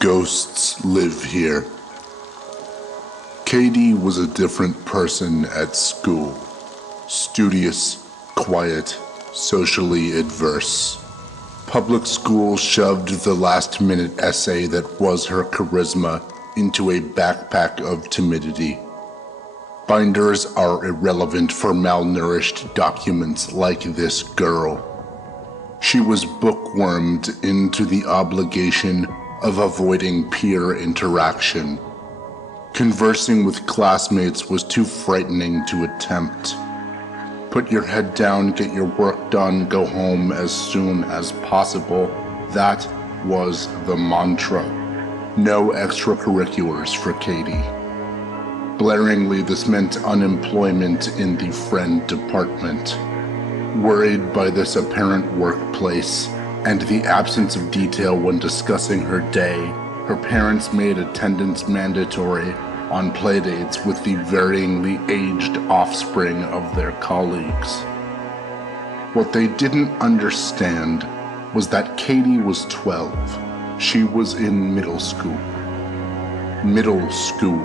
Ghosts live here. Katie was a different person at school. Studious, quiet, socially adverse. Public school shoved the last-minute essay that was her charisma into a backpack of timidity. Binders are irrelevant for malnourished documents like this girl. She was bookwormed into the obligation of avoiding peer interaction. Conversing with classmates was too frightening to attempt. Put your head down, get your work done, go home as soon as possible. That was the mantra. No extracurriculars for Katie. Blaringly, this meant unemployment in the friend department. Worried by this apparent workplace and the absence of detail when discussing her day, her parents made attendance mandatory on playdates with the varyingly aged offspring of their colleagues. What they didn't understand was that Katie was 12. She was in middle school. Middle school.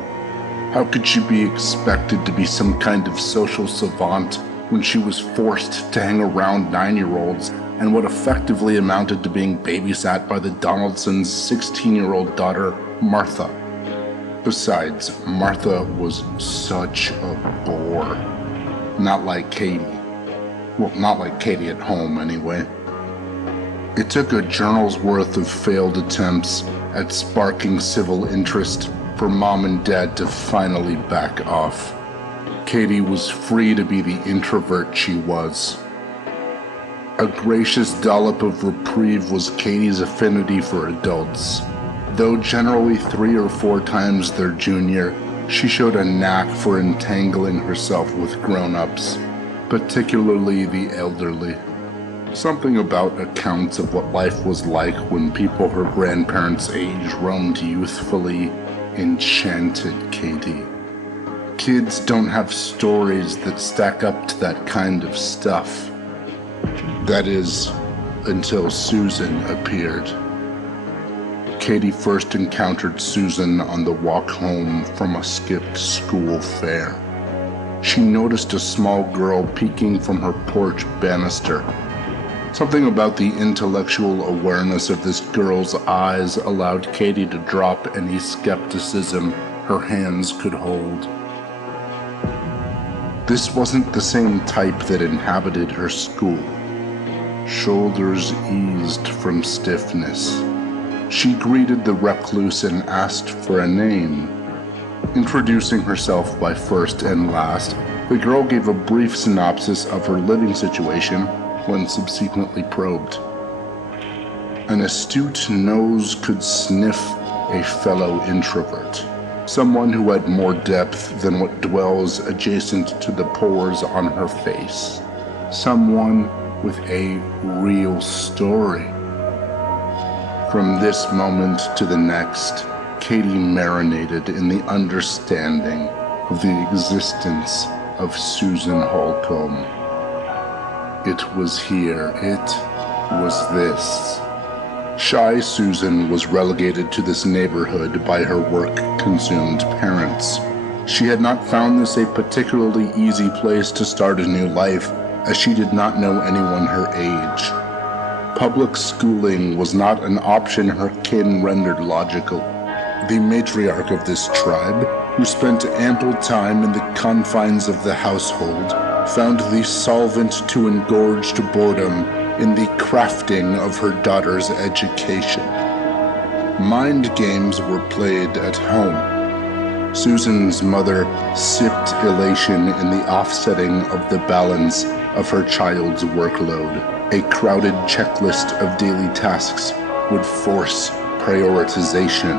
How could she be expected to be some kind of social savant when she was forced to hang around 9-year-olds and what effectively amounted to being babysat by the Donaldsons' 16-year-old daughter, Martha? Besides, Martha was such a bore. Not like Katie. Well, not like Katie at home, anyway. It took a journal's worth of failed attempts at sparking civil interest for Mom and Dad to finally back off. Katie was free to be the introvert she was. A gracious dollop of reprieve was Katie's affinity for adults. Though generally 3 or 4 times their junior, she showed a knack for entangling herself with grown-ups, particularly the elderly. Something about accounts of what life was like when people her grandparents' age roamed youthfully enchanted Katie. Kids don't have stories that stack up to that kind of stuff. That is, until Susan appeared. Katie first encountered Susan on the walk home from a skipped school fair. She noticed a small girl peeking from her porch banister. Something about the intellectual awareness of this girl's eyes allowed Katie to drop any skepticism her hands could hold. This wasn't the same type that inhabited her school. Shoulders eased from stiffness. She greeted the recluse and asked for a name. Introducing herself by first and last, the girl gave a brief synopsis of her living situation when subsequently probed. An astute nose could sniff a fellow introvert, someone who had more depth than what dwells adjacent to the pores on her face, someone with a real story. From this moment to the next, Katie marinated in the understanding of the existence of Susan Holcomb. It was here, it was this. Shy Susan was relegated to this neighborhood by her work-consumed parents. She had not found this a particularly easy place to start a new life, as she did not know anyone her age. Public schooling was not an option her kin rendered logical. The matriarch of this tribe, who spent ample time in the confines of the household, found the solvent to engorged boredom in the crafting of her daughter's education. Mind games were played at home. Susan's mother sipped elation in the offsetting of the balance of her child's workload. A crowded checklist of daily tasks would force prioritization.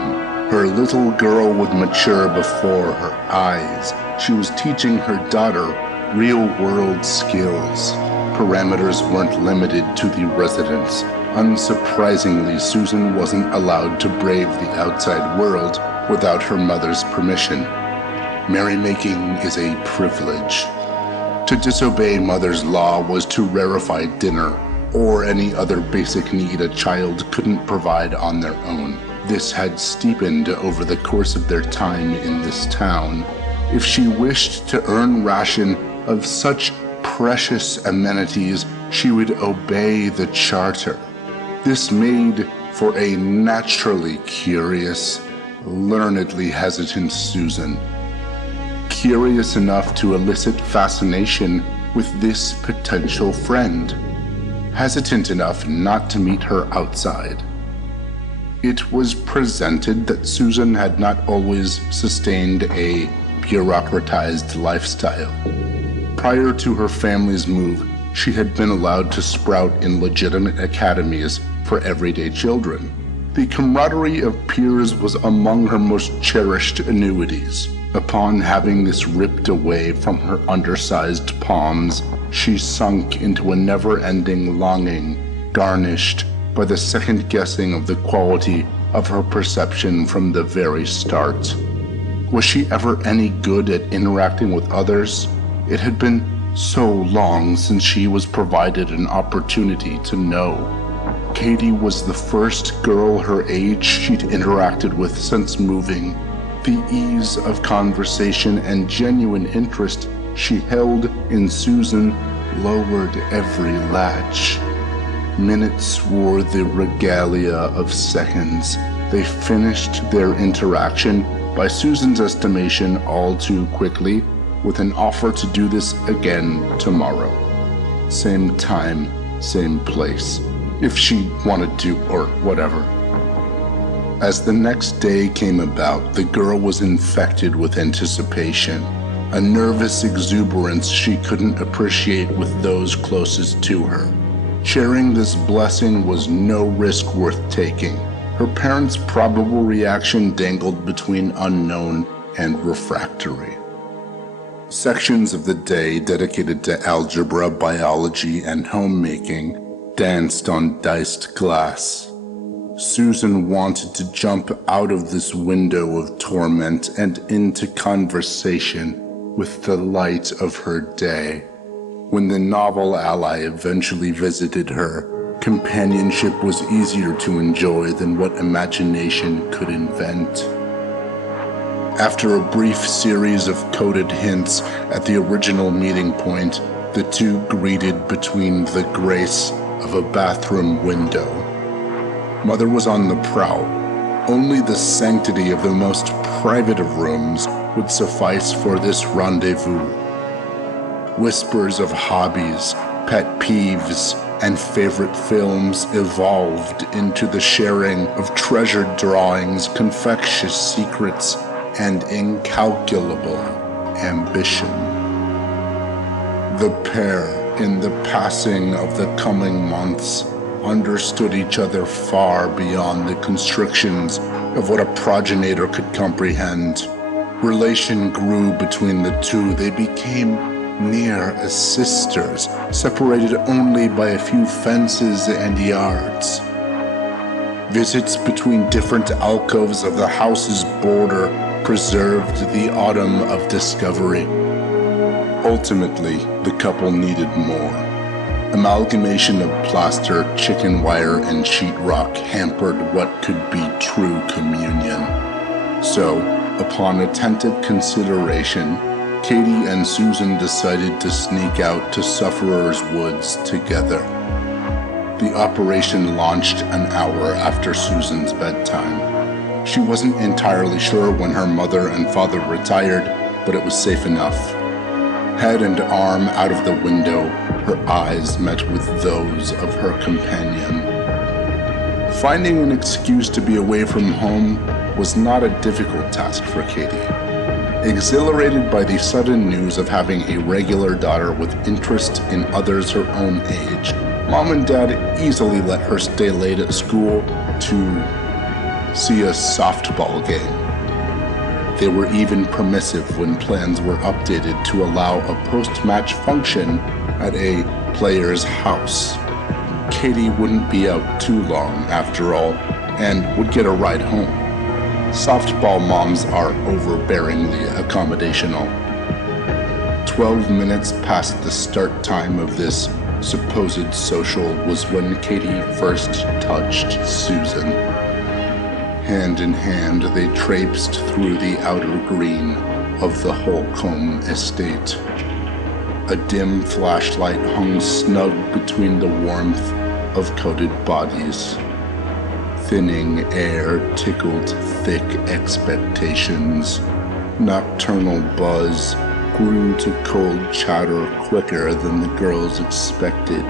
Her little girl would mature before her eyes. She was teaching her daughter real-world skills. Parameters weren't limited to the residents. Unsurprisingly, Susan wasn't allowed to brave the outside world without her mother's permission. Merrymaking is a privilege. To disobey mother's law was to rarefy dinner or any other basic need a child couldn't provide on their own. this had steepened over the course of their time in this town, if she wished to earn ration of such precious amenities, she would obey the charter. This made for a naturally curious, learnedly hesitant Susan. Curious enough to elicit fascination with this potential friend. Hesitant enough not to meet her outside. It was presented that Susan had not always sustained a bureaucratized lifestyle. Prior to her family's move, she had been allowed to sprout in legitimate academies for everyday children. The camaraderie of peers was among her most cherished annuities. Upon having this ripped away from her undersized palms, she sunk into a never-ending longing, garnished by the second guessing of the quality of her perception from the very start. Was she ever any good at interacting with others? It had been so long since she was provided an opportunity to know. Katie was the first girl her age she'd interacted with since moving. The ease of conversation and genuine interest she held in Susan lowered every latch. Minutes wore the regalia of seconds. They finished their interaction, by Susan's estimation, all too quickly, with an offer to do this again tomorrow. Same time, same place, if she wanted to, or whatever. As the next day came about, the girl was infected with anticipation, a nervous exuberance she couldn't appreciate with those closest to her. Sharing this blessing was no risk worth taking. Her parents' probable reaction dangled between unknown and refractory. Sections of the day dedicated to algebra, biology, and homemaking danced on diced glass. Susan wanted to jump out of this window of torment and into conversation with the light of her day. When the novel ally eventually visited her, companionship was easier to enjoy than what imagination could invent. After a brief series of coded hints at the original meeting point, the two greeted between the grace of a bathroom window. Mother was on the prowl. Only the sanctity of the most private of rooms would suffice for this rendezvous. Whispers of hobbies, pet peeves, and favorite films evolved into the sharing of treasured drawings, confectious secrets, and incalculable ambition. The pair, in the passing of the coming months, understood each other far beyond the constrictions of what a progenitor could comprehend. Relation grew between the two. They became near as sisters, separated only by a few fences and yards. Visits between different alcoves of the house's border preserved the autumn of discovery. Ultimately, the couple needed more. Amalgamation of plaster, chicken wire, and sheetrock hampered what could be true communion. So, upon attentive consideration, Katie and Susan decided to sneak out to Sufferer's Woods together. The operation launched an hour after Susan's bedtime. She wasn't entirely sure when her mother and father retired, but it was safe enough. Head and arm out of the window, her eyes met with those of her companion. Finding an excuse to be away from home was not a difficult task for Katie. Exhilarated by the sudden news of having a regular daughter with interest in others her own age, Mom and Dad easily let her stay late at school to see a softball game. They were even permissive when plans were updated to allow a post-match function at a player's house. Katie wouldn't be out too long, after all, and would get a ride home. Softball moms are overbearingly accommodational. 12 minutes past the start time of this supposed social was when Katie first touched Susan. Hand in hand, they traipsed through the outer green of the Holcomb estate. A dim flashlight hung snug between the warmth of coated bodies. Thinning air tickled thick expectations. Nocturnal buzz grew to cold chatter quicker than the girls expected.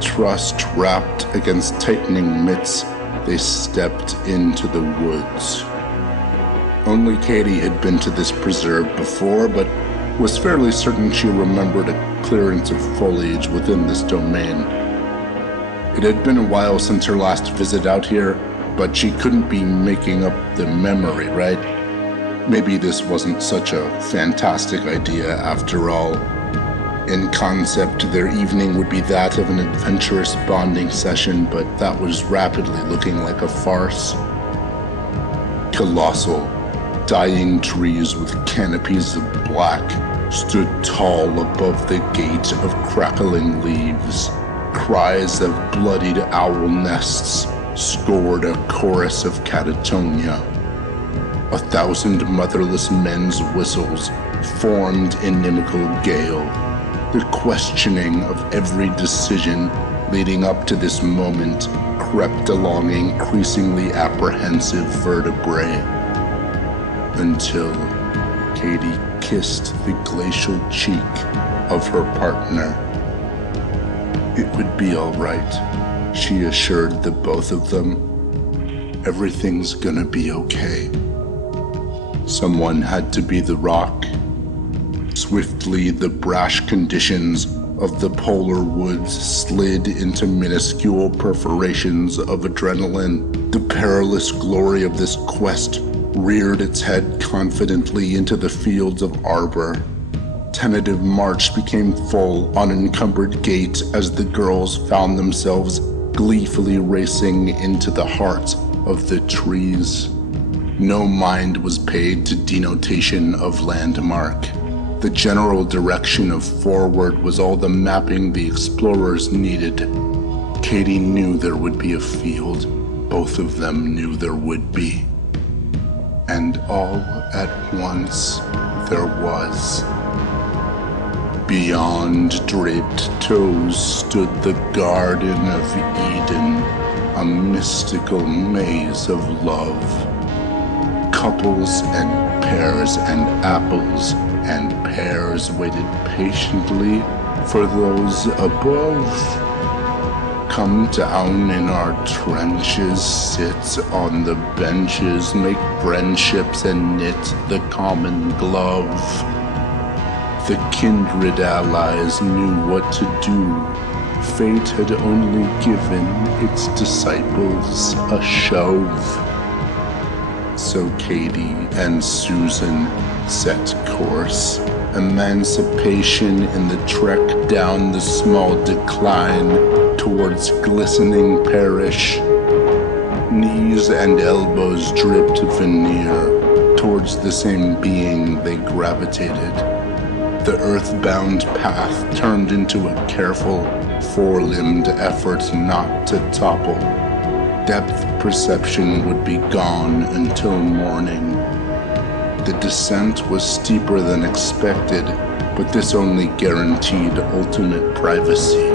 Trust wrapped against tightening mitts, they stepped into the woods. Only Katie had been to this preserve before, but was fairly certain she remembered a clearance of foliage within this domain. It had been a while since her last visit out here, but she couldn't be making up the memory, right? Maybe this wasn't such a fantastic idea after all. In concept, their evening would be that of an adventurous bonding session, but that was rapidly looking like a farce. Colossal, dying trees with canopies of black stood tall above the gate of crackling leaves. Cries of bloodied owl nests scored a chorus of catatonia. 1,000 motherless men's whistles formed inimical gale. The questioning of every decision leading up to this moment crept along increasingly apprehensive vertebrae, until Katie kissed the glacial cheek of her partner. It would be all right, she assured the both of them. Everything's gonna be okay. Someone had to be the rock. Swiftly, the brash conditions of the polar woods slid into minuscule perforations of adrenaline. The perilous glory of this quest reared its head confidently into the fields of arbor. Tentative march became full, unencumbered gait as the girls found themselves gleefully racing into the heart of the trees. No mind was paid to denotation of landmark. The general direction of forward was all the mapping the explorers needed. Katie knew there would be a field. Both of them knew there would be. And all at once, there was. Beyond draped toes stood the Garden of Eden, a mystical maze of love. Couples and pairs and apples and pears waited patiently for those above. Come down in our trenches, sit on the benches, make friendships and knit the common glove. The kindred allies knew what to do. Fate had only given its disciples a shove. So Katie and Susan set course. Emancipation in the trek down the small decline towards glistening parish. Knees and elbows dripped veneer towards the same being they gravitated. The earthbound path turned into a careful, four-limbed effort not to topple. Depth perception would be gone until morning. The descent was steeper than expected, but this only guaranteed ultimate privacy.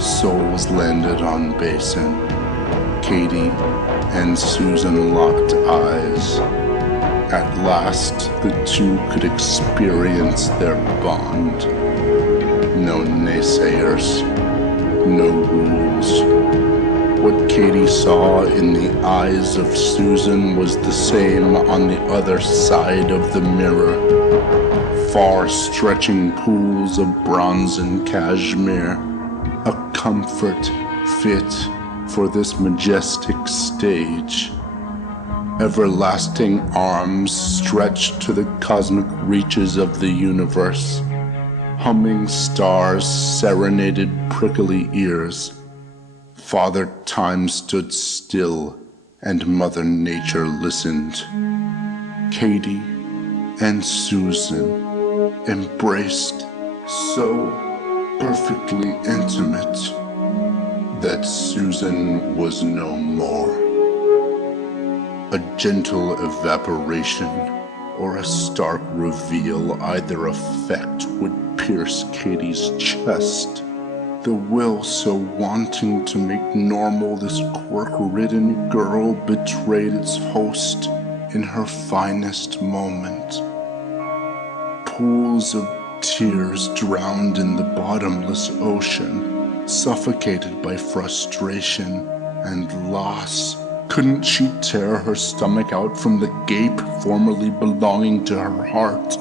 Souls landed on basin. Katie and Susan locked eyes. At last, the two could experience their bond. No naysayers, no rules. What Katie saw in the eyes of Susan was the same on the other side of the mirror. Far-stretching pools of bronze and cashmere, a comfort fit for this majestic stage. Everlasting arms stretched to the cosmic reaches of the universe. Humming stars serenaded prickly ears. Father Time stood still, and Mother Nature listened. Katie and Susan embraced so perfectly intimate that Susan was no more. A gentle evaporation or a stark reveal, either effect would pierce Katie's chest. The will so wanting to make normal this quirk-ridden girl betrayed its host in her finest moment. Pools of tears drowned in the bottomless ocean, suffocated by frustration and loss. Couldn't she tear her stomach out from the gape formerly belonging to her heart?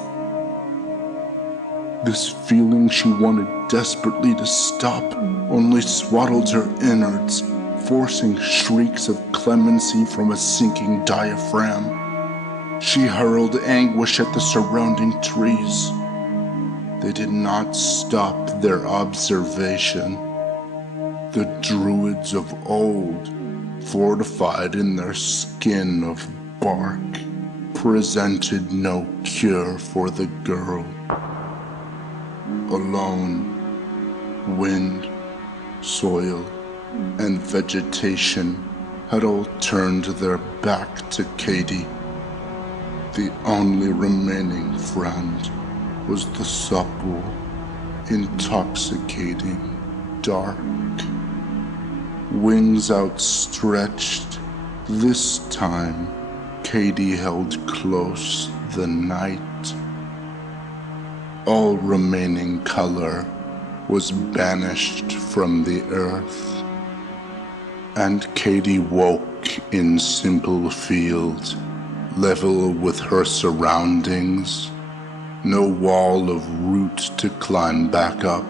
This feeling she wanted desperately to stop only swaddled her innards, forcing shrieks of clemency from a sinking diaphragm. She hurled anguish at the surrounding trees. They did not stop their observation. The druids of old, fortified in their skin of bark, presented no cure for the girl. Alone, wind, soil, and vegetation had all turned their back to Katie. The only remaining friend was the supple, intoxicating dark. Wings outstretched, this time Katie held close the night. All remaining color was banished from the earth, and Katie woke in simple field, level with her surroundings, no wall of root to climb back up,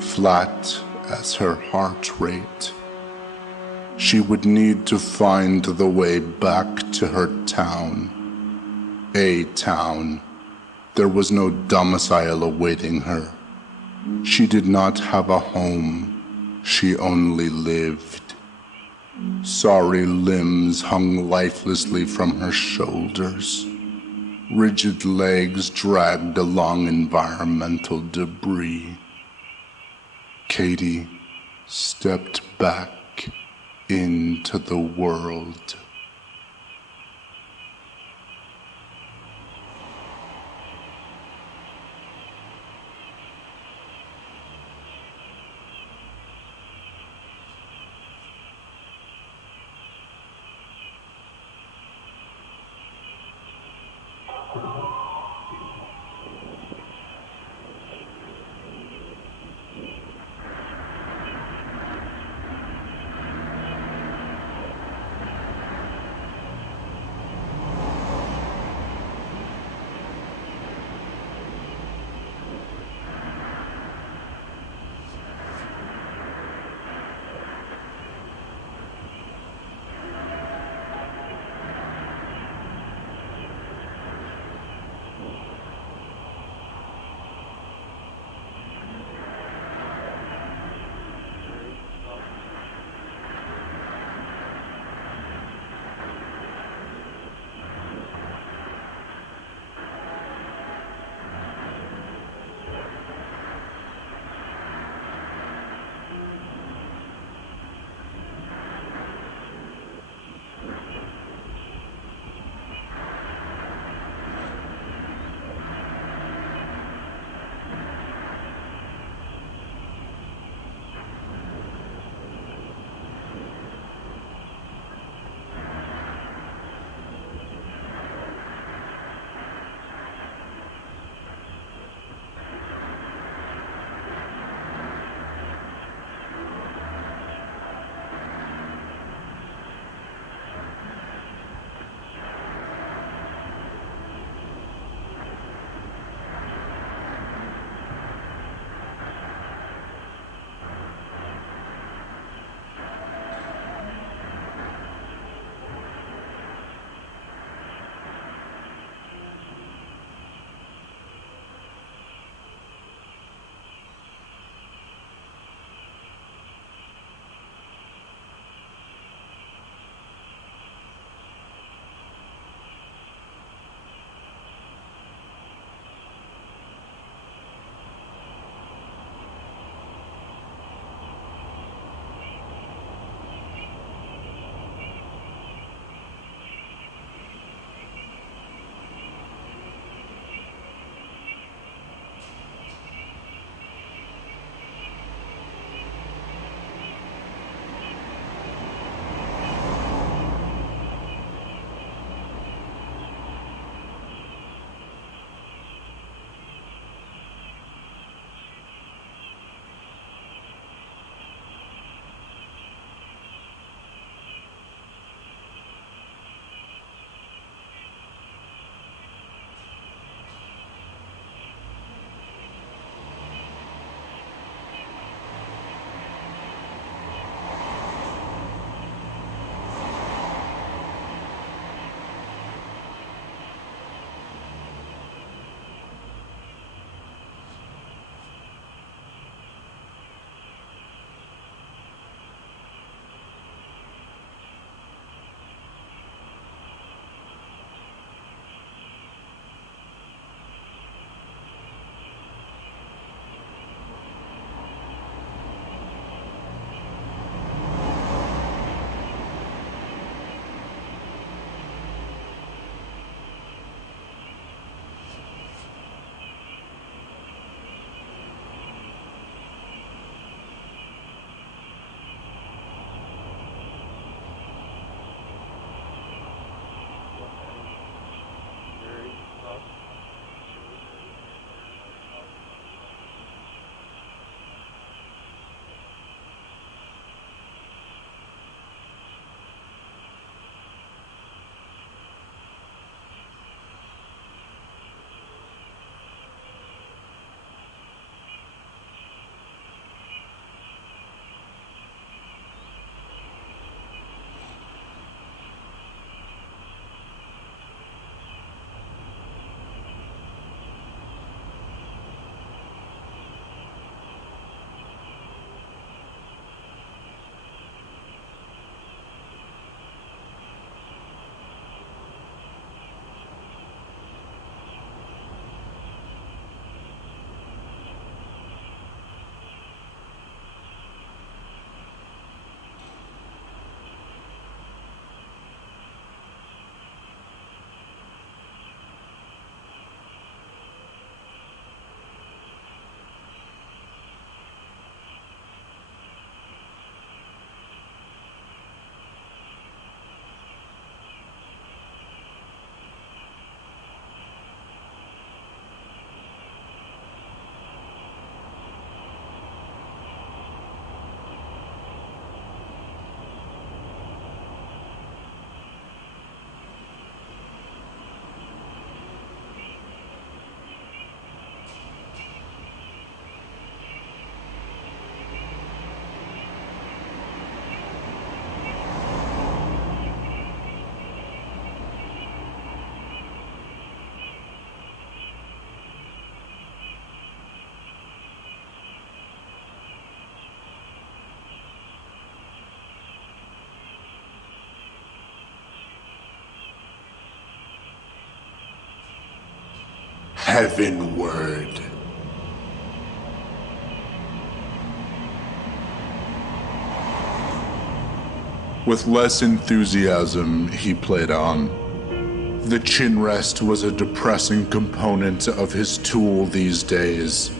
flat as her heart rate. She would need to find the way back to her town, a town. There was no domicile awaiting her. She did not have a home, she only lived. Sorry limbs hung lifelessly from her shoulders. Rigid legs dragged along environmental debris. Katie stepped back into the world. heavenward. With less enthusiasm, he played on. The chin rest was a depressing component of his tool these days.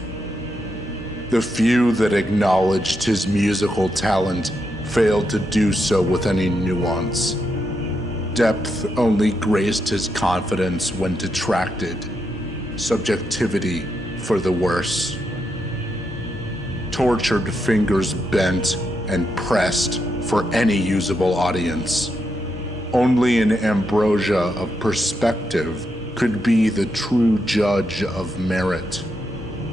The few that acknowledged his musical talent failed to do so with any nuance. Depth only graced his confidence when detracted, subjectivity for the worse. Tortured fingers bent and pressed for any usable audience. Only an ambrosia of perspective could be the true judge of merit.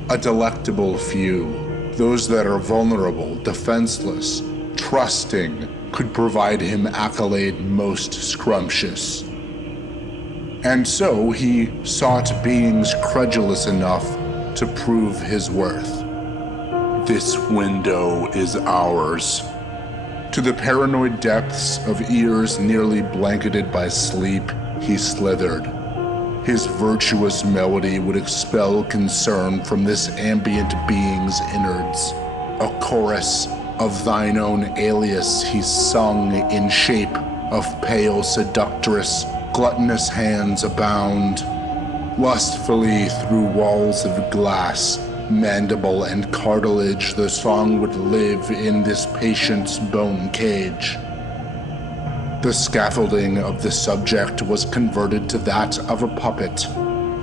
A delectable few, those that are vulnerable, defenseless, trusting, could provide him accolade most scrumptious. And so he sought beings credulous enough to prove his worth. This window is ours. To the paranoid depths of ears nearly blanketed by sleep, he slithered. His virtuous melody would expel concern from this ambient being's innards. A chorus of thine own alias he sung in shape of pale seductress, gluttonous hands abound. Lustfully through walls of glass, mandible and cartilage, the song would live in this patient's bone cage. The scaffolding of the subject was converted to that of a puppet,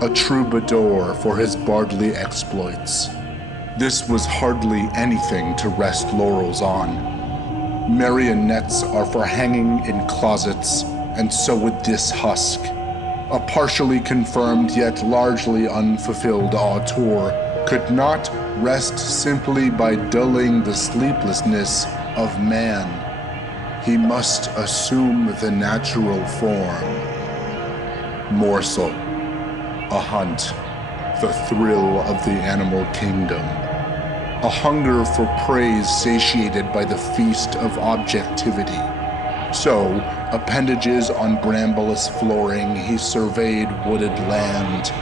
a troubadour for his bardly exploits. This was hardly anything to rest laurels on. Marionettes are for hanging in closets, and so would this husk. A partially confirmed yet largely unfulfilled auteur could not rest simply by dulling the sleeplessness of man. He must assume the natural form. Morsel, a hunt, the thrill of the animal kingdom. A hunger for praise satiated by the feast of objectivity. So, appendages on bramblous flooring, he surveyed wooded land,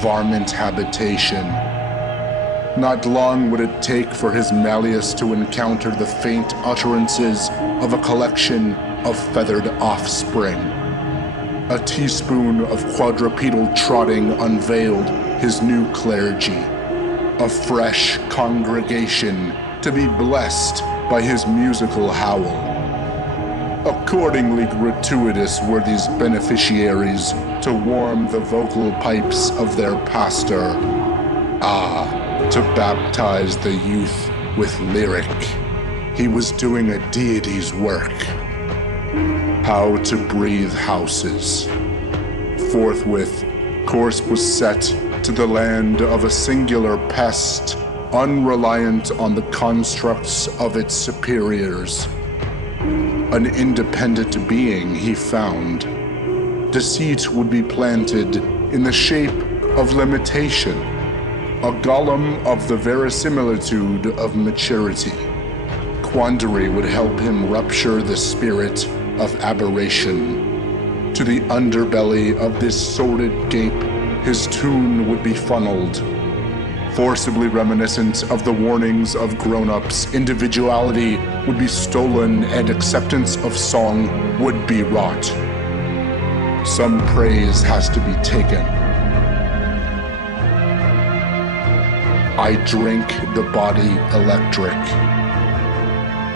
varmint habitation. Not long would it take for his Malleus to encounter the faint utterances of a collection of feathered offspring. A teaspoon of quadrupedal trotting unveiled his new clergy, a fresh congregation to be blessed by his musical howl. Accordingly gratuitous were these beneficiaries to warm the vocal pipes of their pastor. To baptize the youth with lyric. He was doing a deity's work. How to breathe houses. Forthwith, course was set to the land of a singular pest, unreliant on the constructs of its superiors. An independent being he found. Deceit would be planted in the shape of limitation. A golem of the verisimilitude of maturity. Quandary would help him rupture the spirit of aberration. To the underbelly of this sordid gape, his tune would be funneled. Forcibly reminiscent of the warnings of grown-ups, individuality would be stolen and acceptance of song would be wrought. Some praise has to be taken. I drink the body electric.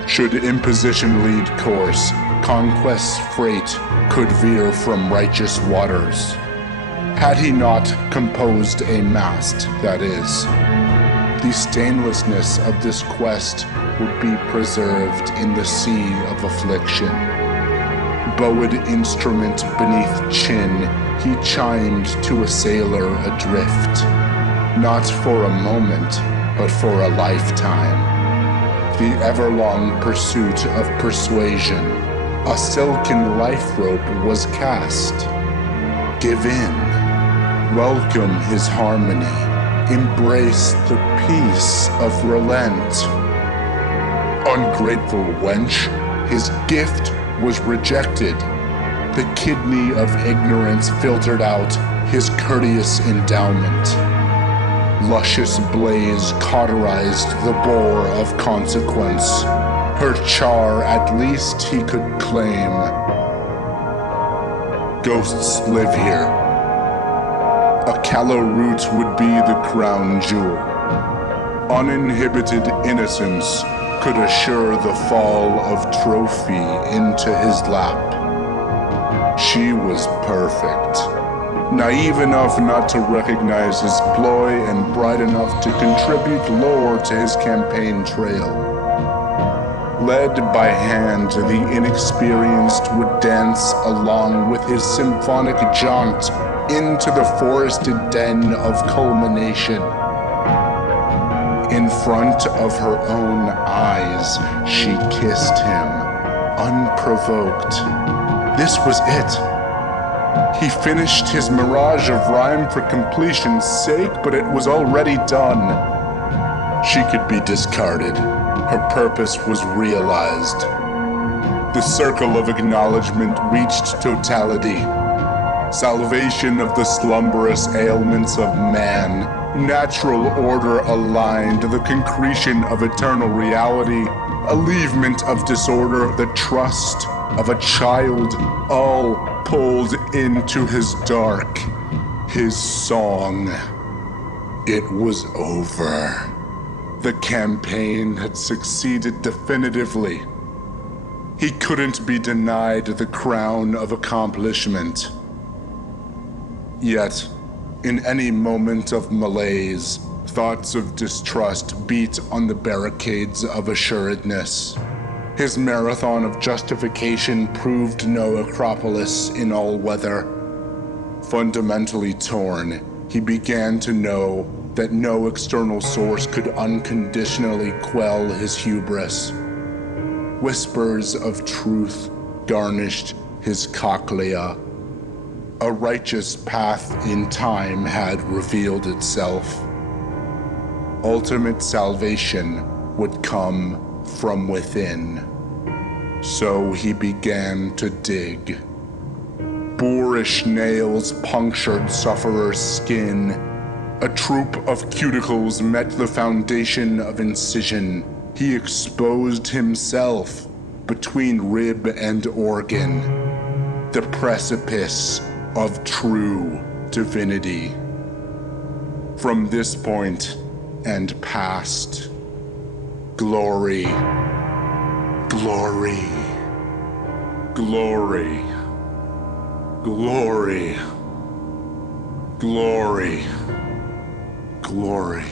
Should imposition lead course, conquest's freight could veer from righteous waters. Had he not composed a mast, that is, the stainlessness of this quest would be preserved in the sea of affliction. Bowed instrument beneath chin, he chimed to a sailor adrift. Not for a moment, but for a lifetime. The ever-long pursuit of persuasion. A silken life rope was cast. Give in. Welcome his harmony. Embrace the peace of relent. Ungrateful wench, his gift was rejected. The kidney of ignorance filtered out his courteous endowment. Luscious blaze cauterized the boar of consequence. Her char at least he could claim. Ghosts live here. A callow root would be the crown jewel. Uninhibited innocence could assure the fall of trophy into his lap. She was perfect. Naive enough not to recognize his ploy and bright enough to contribute lore to his campaign trail. Led by hand, the inexperienced would dance along with his symphonic jaunt into the forested den of culmination. In front of her own eyes, she kissed him, unprovoked. This was it. He finished his mirage of rhyme for completion's sake, but it was already done. She could be discarded. Her purpose was realized. The circle of acknowledgement reached totality. Salvation of the slumberous ailments of man. Natural order aligned, the concretion of eternal reality. Alleviation of disorder, the trust of a child, all pulled into his dark, his song. It was over. The campaign had succeeded definitively. He couldn't be denied the crown of accomplishment. Yet, in any moment of malaise, thoughts of distrust beat on the barricades of assuredness. His marathon of justification proved no acropolis in all weather. Fundamentally torn, he began to know that no external source could unconditionally quell his hubris. Whispers of truth garnished his cochlea. A righteous path in time had revealed itself. Ultimate salvation would come from within. So he began to dig. Boorish nails punctured sufferer's skin. A troop of cuticles met the foundation of incision. He exposed himself between rib and organ. The precipice of true divinity. From this point and past, glory, glory, glory, glory, glory, glory.